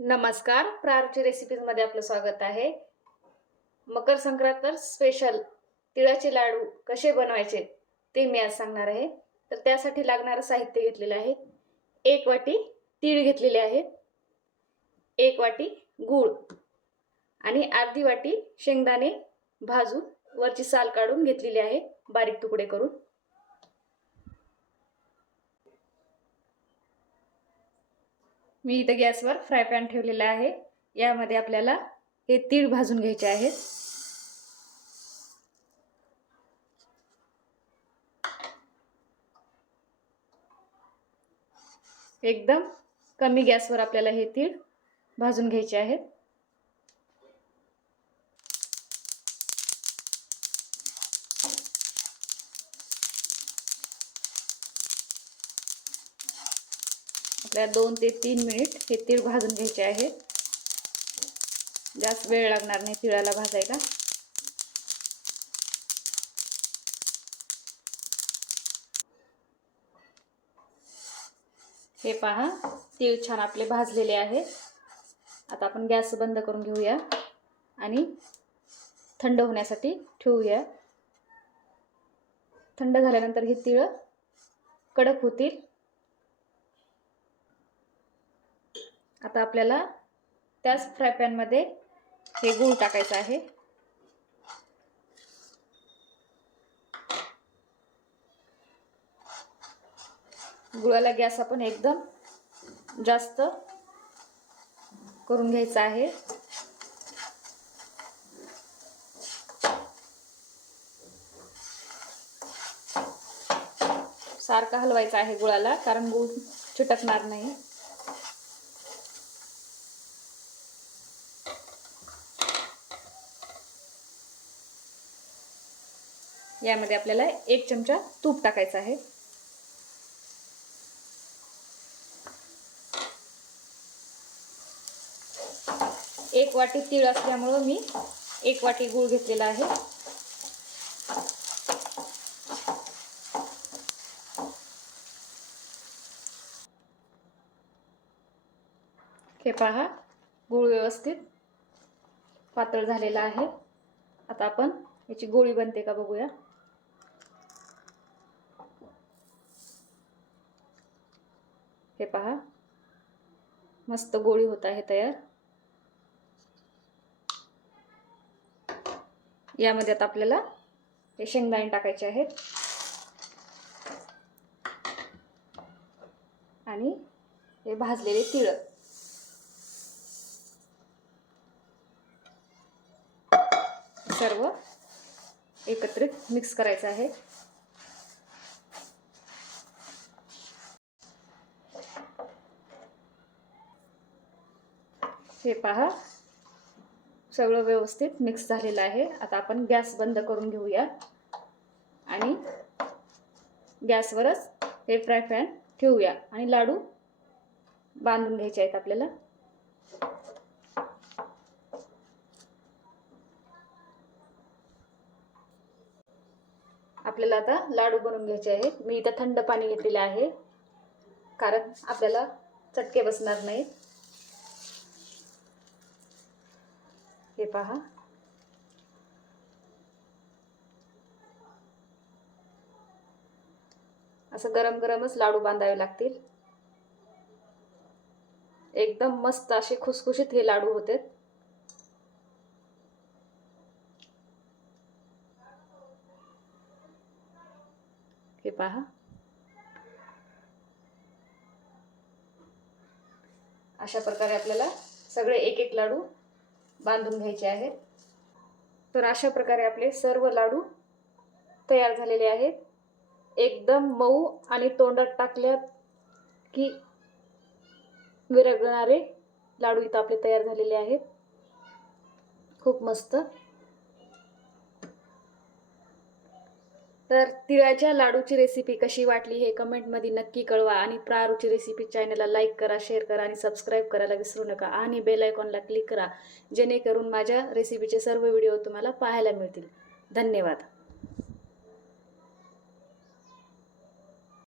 नमस्कार. प्रारची रेसिपीजमध्ये आपलं स्वागत आहे. मकर संक्रांत स्पेशल तिळाचे लाडू कसे बनवायचे ते मी आज सांगणार आहे. तर त्यासाठी लागणारं साहित्य घेतलेलं आहे. एक वाटी तीळ घेतलेले आहे. एक वाटी गूळ आणि अर्धी वाटी शेंगदाणे भाजून वरची साल काढून घेतलेली आहे. बारीक तुकडे करून. मी इथं गॅसवर फ्राय पॅन ठेवलेला आहे. यामध्ये आपल्याला हे तीळ भाजून घ्यायचे आहेत. एकदम कमी गॅसवर आपल्याला हे तीळ भाजून घ्यायचे आहेत. आपल्याला दोन ते तीन मिनिट हे तीळ भाजून घ्यायचे आहे. जास्त वेळ लागणार नाही तिळाला भाजायला. हे पहा तीळ छान आपले भाजलेले आहे आता आपण गॅस बंद करून घेऊया आणि थंड होण्यासाठी ठेवूया. थंड झाल्यानंतर हे तीळ कडक होतील. आता आपल्याला त्याच फ्राय पॅनमध्ये हे गूळ टाकायचं आहे. गुळाला गॅस आपण एकदम जास्त करून घ्यायचा आहे. सारखा हलवायचा आहे गुळाला कारण गुळ चिटकणार नाही. यामध्ये आपल्याला एक चमचा तूप टाकायचं आहे. एक वाटी तीळ असल्यामुळं मी एक वाटी गूळ घेतलेला आहे. हे पहा गूळ व्यवस्थित पातळ झालेला आहे. आता आपण याची गोळी बनते का बघूया. हे पहा. मस्त गोळी होत आहे तयार. यामध्ये आता आपल्याला हे शेंगदाणे टाकायचे आहेत. आणि हे भाजलेले तिळ. सर्व एकत्रित मिक्स करायचं आहे. हे पहा. सगळं व्यवस्थित मिक्स झालेलं आहे. आता आपण गॅस बंद करून घेऊया. आणि गॅसवरच हे फ्राय पॅन ठेवूया. आणि लाडू बांधून घ्यायचे आहेत आपल्याला. आपल्याला आता लाडू बनवून घ्यायचे आहेत. मी इथं थंड पाणी घेतलेलं आहे. कारण आपल्याला चटके बसणार नाहीत. हे पहा. असं गरम गरमच लाडू बांधावे लागतील. एकदम मस्त असे खुसखुशीत हे लाडू होते. हे पहा. अशा प्रकारे आपल्याला सगळे एक एक लाडू बांधून घ्यायचे आहेत. तर अशा प्रकारे आपले सर्व लाडू तयार झालेले आहेत. एकदम मऊ आणि तोंडात टाकल्यात की विरगणारे लाडू इथं आपले तयार झालेले आहेत. खूप मस्त. तर तिळाच्या लाडूची रेसिपी कशी वाटली हे कमेंटमध्ये नक्की कळवा आणि प्रारूची रेसिपी चॅनलला लाईक करा शेअर करा आणि सबस्क्राईब करायला विसरू नका आणि बेल आयकॉनला क्लिक करा जेणेकरून माझ्या रेसिपीचे सर्व व्हिडिओ तुम्हाला पाहायला मिळतील. धन्यवाद.